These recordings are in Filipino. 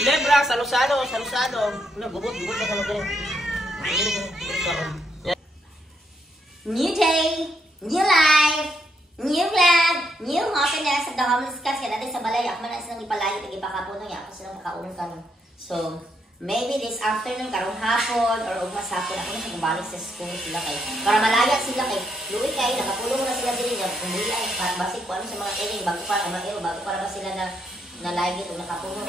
Lebra, salo-salo. Gubot na sa mga. New day, new life, new vlog, new happiness at the homeless kasi natin sa balay. Ako man na silang ipalayo, nag-ibaka po nung ako silang makaulang ka. So, maybe this afternoon, karong hapon, or ugmas hapon, ako na kumabalik sa school sila kay. Para malaya sila kay. Luwi kayo, nakapulong na sila din. Kung hindi ay, basig po ano sa mga iring, bago para ba sila na nalagit o nakapulong.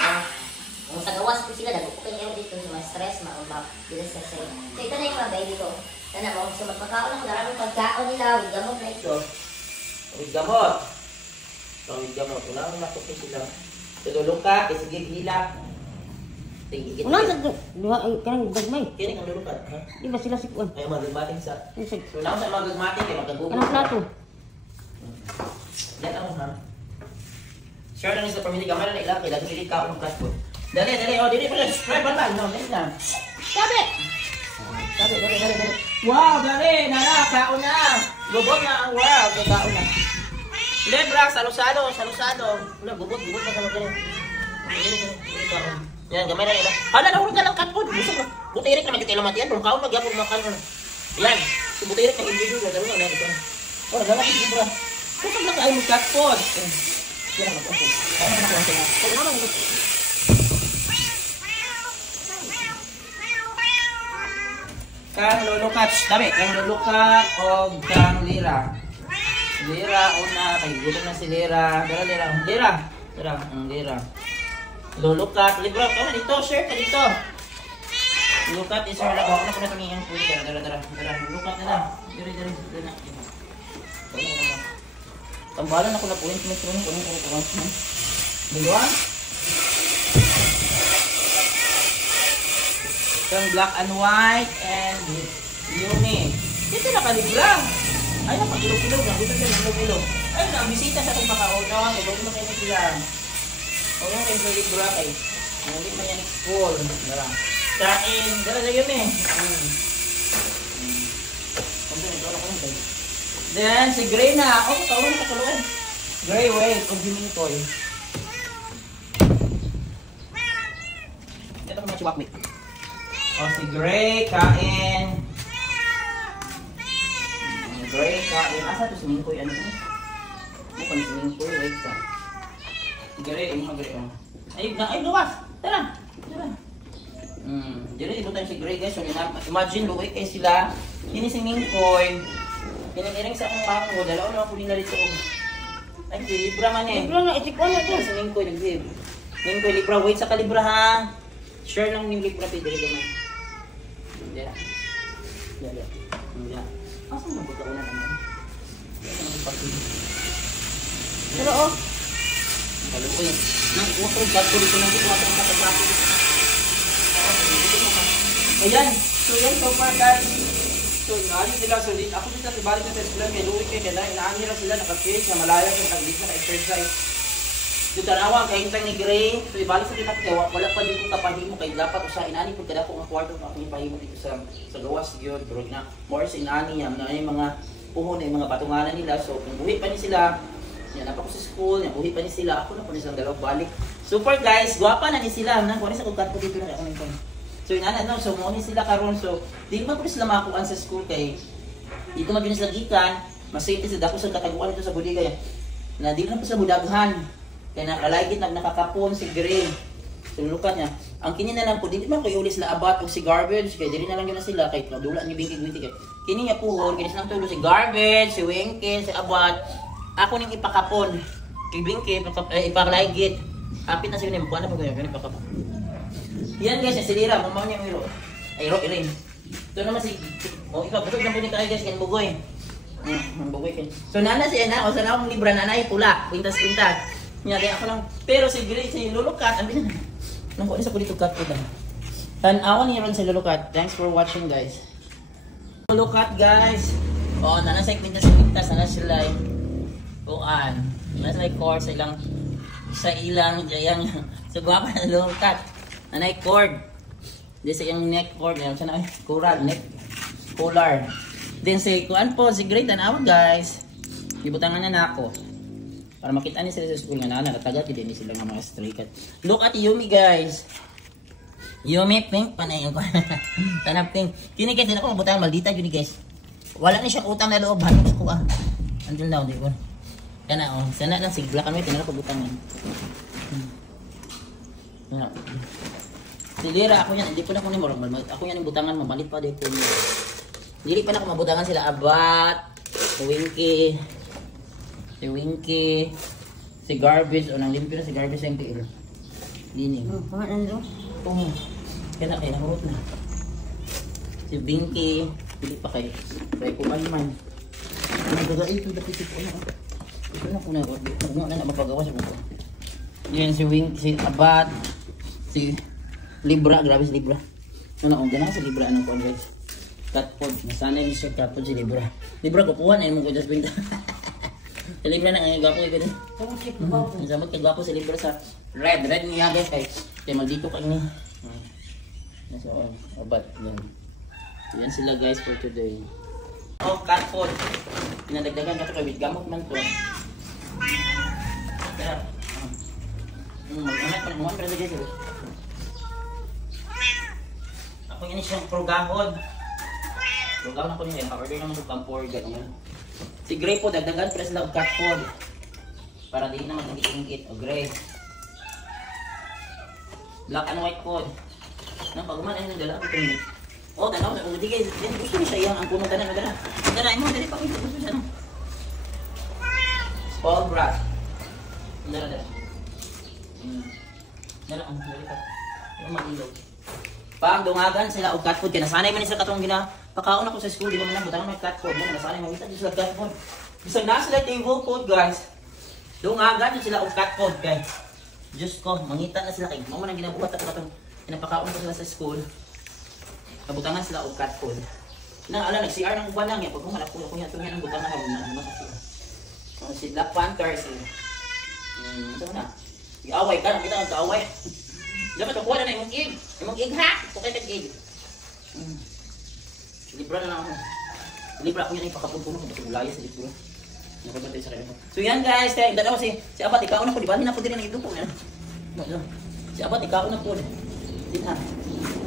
Kung sa gawas po sila, nagpo kayo dito sa mga stress, bilis na sila. So, ito na yung mga baby ko. Sana mo, so magpakaon ako, maraming pagkaon nila, with gamot na ito. With gamot. So, with gamot. Wala akong matukoy sila. Tululong ka, kasi gigila. Wala sa kanang dagmay. Kini kang lulukan, ha? Di ba sila sikwan? Ay, magagmating sa... So, na sa magagmating, kaya magagugol. Kanang plato. Yan ako, ha? Share lang sa pamilya, kamera na ilang, kailangan silit ka akong plato. Dali, oh, dili pa lang. Try pa lang, no? Dali lang. Sabi! Dali. Wow, dali! Nala, kaon na! Gubot na ang world, kaon na. Lebra, salo-salo. Wala, gubot na sa mga. Yan, gamay na yun. Hala, nahulog ka lang katpon. Butirik na magkitilamat yan. Kung kaon, magyapon makan. Yan, butirik na individual. Dalo na, yan. Wala, gala ka libra. Kusag lang kayo mo katpon. Yan, kang lulukat, dami, kang lulukat o kang lira. Lira, una, kay gutom na si lira. Lira. Lulukat, libra, kama dito, share ka dito. Lulukat, isa na ako na kung tumingin po. Dara. Lulukat na lang. Diri na. Tambalan ako na po yung tumitulong ko ng Dalawa? Kang black and white and Yumi. Dito na kalibra. Ay, napakilog-ilog. Dito siya ilog-ilog. Ay, bisita sa itong pakaunong. Ibag mo kayo sila. O yung kayo libra kay. Hindi pa yan school. Dara. Kain. Dara na Yumi. Then, si Gray na. Oh, taon na katulungan. Gray, wait. Huwag himin ko eh. Ito ko mga chiwakmi. O si Gray, kain. Asa ito si Mingkoy? Ano ito? Ano pa ni si Mingkoy? Wait ka. Gray, mga Gray. Ay, luwas! Tara! Dito ibutan si Gray guys. So, imagine, luwi kayo sila. Kini si Mingkoy. Kinikiring sa akong mango. Dalaw na ako nila dito. Ay, libra man eh. Libra na, itik ano ito? Si Mingkoy, nag-zib. Mingkoy, libra. Wait sa kalibra ha. Share lang yung libra. Pwede naman. Hindi. Asan na buka una naman? Pero oh. Balo ko yun. Nang-utrog bago dito nang dito. Ayan. So yan, so far guys. So inaani sila. So ako dito si balik na sa sila. May luwi kayo. Kaya inaani nila sila. Naka-face na malaya sa taglit na exercise. Dito tanawa kay hintang ni Gray. So ibalik sa kita kaya wala pa din kong kapahimo kay dapat usa inani pud kada ko ang kwarto na akong ipahimo dito sa gawas gyud bro na more sa inani yan na yung mga puhon na yung mga batunganan nila. So kung buhi pa ni sila yan ako sa school yan buhi pa ni sila ako na po ni silang dalaw balik. Super guys, gwapa na ni sila na kuno sa kugkat ko dito na ako nito. So inana no so mo ni sila karon so di man po sila makuan sa school kay dito man din sila gikan mas safety sa dako sa kataguan dito sa bodega yan na di na po sila budaghan. Kaya nakalagit na nakakapon si Gray. So lukat niya. Ang kini na lang po, hindi man ko iulis na abat o si garbage. Kaya dili na lang yun na sila. Kaya dula niya bingkig-winti kaya. Kini niya puhon, kini silang tulo si garbage, si wingkin, si abat. Ako ning ipakapon. Kay bingkig, ipakalagit. Kapit na siya niya. Buwan na po kaya, ganun ipakapon. Yan guys, si Lira, mamaw niya yung iro. Ay, iro. Ito naman si, ikaw, bukod lang po ni kayo guys, kaya bugoy. Bugoy kayo. So nana siya na, o sana akong libra nanay, pula, pintas-pintas. Nyari ako lang. Pero si Gray, si Lulukat, ambil na. Nang kunin sa kulitukat ko lang. Tanawan niyo rin sa Lulukat. Thanks for watching guys. Lulukat guys. O, nanasay pintas-pintas, nanasay kuan. Nanasay cord sa ilang, jayang. So, guwapa na Lulukat. Nanay cord. Di sa yung neck cord. Yan siya na, kural, neck. Collar. Then si kuan po, si Gray, tanawan guys. Ibutangan na ako. Para makita niyo sila sa school nga na natagal din sila ng mga stray cat. Look at Yumi guys. Yumi pink panay ko. Tanap pink. Kini guys, dili ko mabutangan maldita yun guys. Wala na siyang utang na loob hanong sa kuha. Until now, di ko. Kana oh, sana lang sig black and white tinala ko butangan. Si Lira ako yan, hindi ko na ko ni morong ako yan yung butangan mamalit pa dito. Dili pa na ko mabutangan sila Abat, si Winky, si Garbage o nang limpyo na si Garbage yung PL. Dini. Pangalan doon? Oo. Kaya nahurot na. Si Binky. Pili pa kayo. Kaya kuman man. Nagagain ito. Dapat ito na. Ito na po na. Huwag na mapagawa siya mo. Yan si Winky. Si Abat. Si Libra. Grabe si Libra. Ano gana si Libra. Anong po guys? Catpod. Nasanay ni Sir Catpod si Libra. Libra kupuan. Ayun mo ko just pinta. Si Libra na ang gwapo ito din. Nasamot ka gwapo si Libra sa red. Red niya guys. Kaya maldito ka niya. Nasa Abat. Yan sila guys for today. Oh, cat food. Pinadagdagan ka ito kay gamot man to. Kaya, mag-anak pa naman pero guys. Ako yun siyang progahod. Progahod ako niya. Pa-order naman ng pampor. Ganyan. Si Gray po, dagdagan pero sila cat food. Para di naman nag-iingit. O Gray. Black and white food. Nang pagman ay nagdala ako ito. Oh, tanaw na. Hindi guys. Yan, gusto niya siya yung ang punong tanan. Magana. Magana mo. Dali pa. Gusto siya. Spoiled brat. Dala. Dala. Dali pa. Yung mag-ilaw. Pang dungagan sila og cat food. Kaya nasanay man sila katong pakaon ako sa school. Di ba man lang. Butang may cat food. Nasanay man sila cat food. Bisag na sila table food guys. Dungagan sila og cat food. Kaya Diyos ko. Mangita na sila kayo. Mama nang ginabuhat ako katong pinapakaon ko sila sa school. Kabutangan sila og cat food. Na ala nag-CR ng uban lang ya pag kumalap ko yan tunya ng butangan ng masakit. So si Black Panther si ito na. Iaway ka, kita ang kaaway. Dapat kuha na imong egg. Imong egg ha. Tukay tag egg. Libra na lang ako. Libra ako yan ipakapon ko no kasi bulaya sa libra. Nakabantay sa kanya. So yan guys, kaya dalawa si Abat ikaw na ko di ba na ko din ang idupo yan. Si Abat ikaw na ko. Din ha.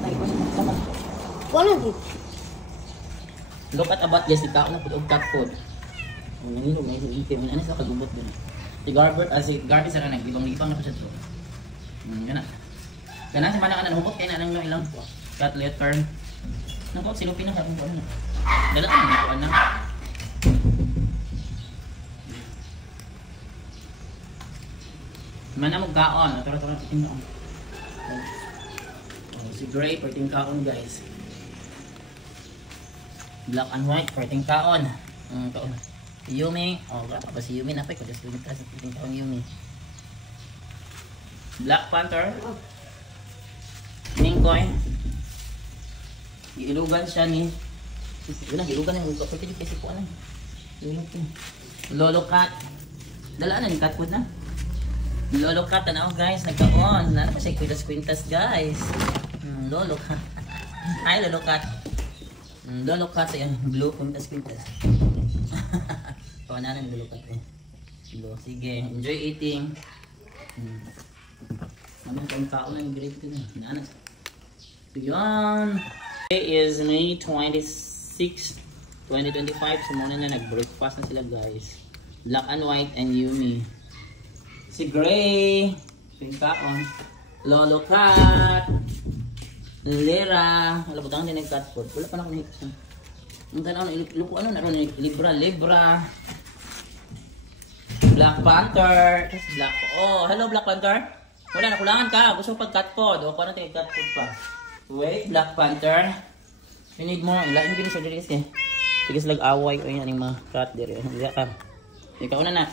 Ay ko sa Wala din. Look at Abat guys, ikaw na po og cat food. Nanginog na yung ikim. Ano sa kagubot din. Si Garbert, si Garbert sa kanang ibang-ibang na po siya to. Yan na. Ganun si manang humot kayo na nang ilang cat letter. Nang silupin na kapong po na. Dala ka na po na. Mana mo gaon. Tura-tura titing gaon. Si Gray, perting kaon guys. Black and white, perting kaon. Yumi, oh apa si Yumi napay ko just pinita sa perting kaon Yumi. Black Panther. Ningkoy. Iilugan siya ni. Yun ang ilugan yung ulo. Pwede kasi po ano. Lolo Cat. Dalaan na ni cat food na. Lolo Cat, tanaw guys, nagka-on. Nana pa siya kwintas-kwintas guys. Lolo Cat. Hi Lolo Cat. Lolo Cat sa yung blue kwintas-kwintas. Pawana ng Lolo Cat eh. Sige, enjoy eating. Naman kang kaon na yung grade ko na. Hinaanas. So yun. Today is May 26, 2025. So muna na nag-breakfast na sila guys. Black and white and Yumi. Si Gray. Pink kaon. Lolo Cat. Lira. Wala po tangan din nag-cat food. Wala pa na ako nahikas. Ang tanaw na ilupo ano naroon. Libra. Black Panther. Black. Oh, hello Black Panther. Wala na kulangan ka. Gusto mo pag-cat food. O, paano tayo cat food pa? Wait, Black Panther. You need more. Ilain din siya dito kasi. Sige silag away ko yan yung mga cat dito. Hindi ka. Ikaw na.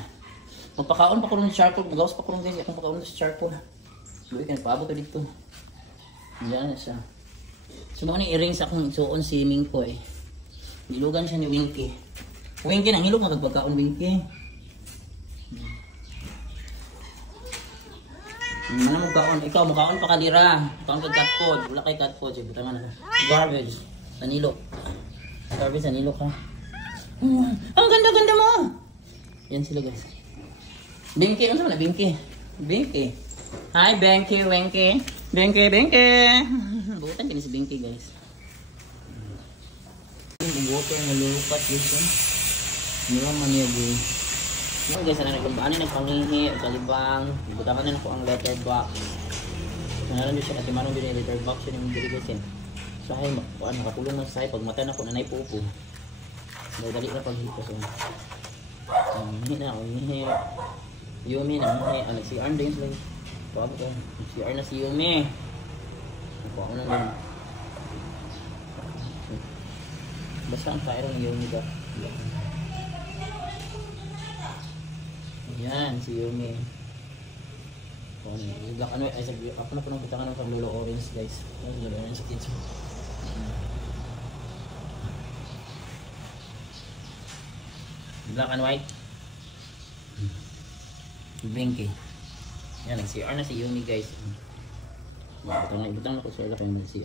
Magpakaon pa ko ng charcoal. Magawas pa ko ng guys. Akong pakaon sa charcoal. Luwi ka, nagpaabot ko dito. Diyan na siya. So mga ni-earrings akong suon si Mingko eh. Nilugan siya ni Winky. Winky, nangilog nga pagpagkaon Winky. Mana mo kaon? Ikaw, makaon pa kalira. Kaon kag cat food. Wala kay cat food. Sige, tama na. Garbage. Sanilo. Garbage, sanilo ka. Ang ganda-ganda mo! Yan sila guys. Binky, ano na Binky? Binky. Hi Binky, Winky. Binky. Butan kini si Binky guys. Yung water na lulukat yun. Mura man niya boy. Yung guys, kung paano nagpangihi o kalibang, ibutakan na ako ang letter box. Naran din siya kasi manong din yung letter box yun yung dili guys yun. Sahay, nakapulong na sahay, pag mata na ko nanay pupo. Dali na paghipos yun. Hihi na ako, hihi. Yumi na, hihi. Si Arn din sila. Tawag ko, si Arn na si Yumi. Nakuha ko na lang. Basta ang fire ng Yumi ka. Yan, si Yumi. Black ano, ay sabi, ako na po nang butakan ng Lolo Orange guys. Lolo Orange sa kids. Black and white. Blinky. Yan, nag-CR na si Yumi guys. Ibutang na ko sila kung si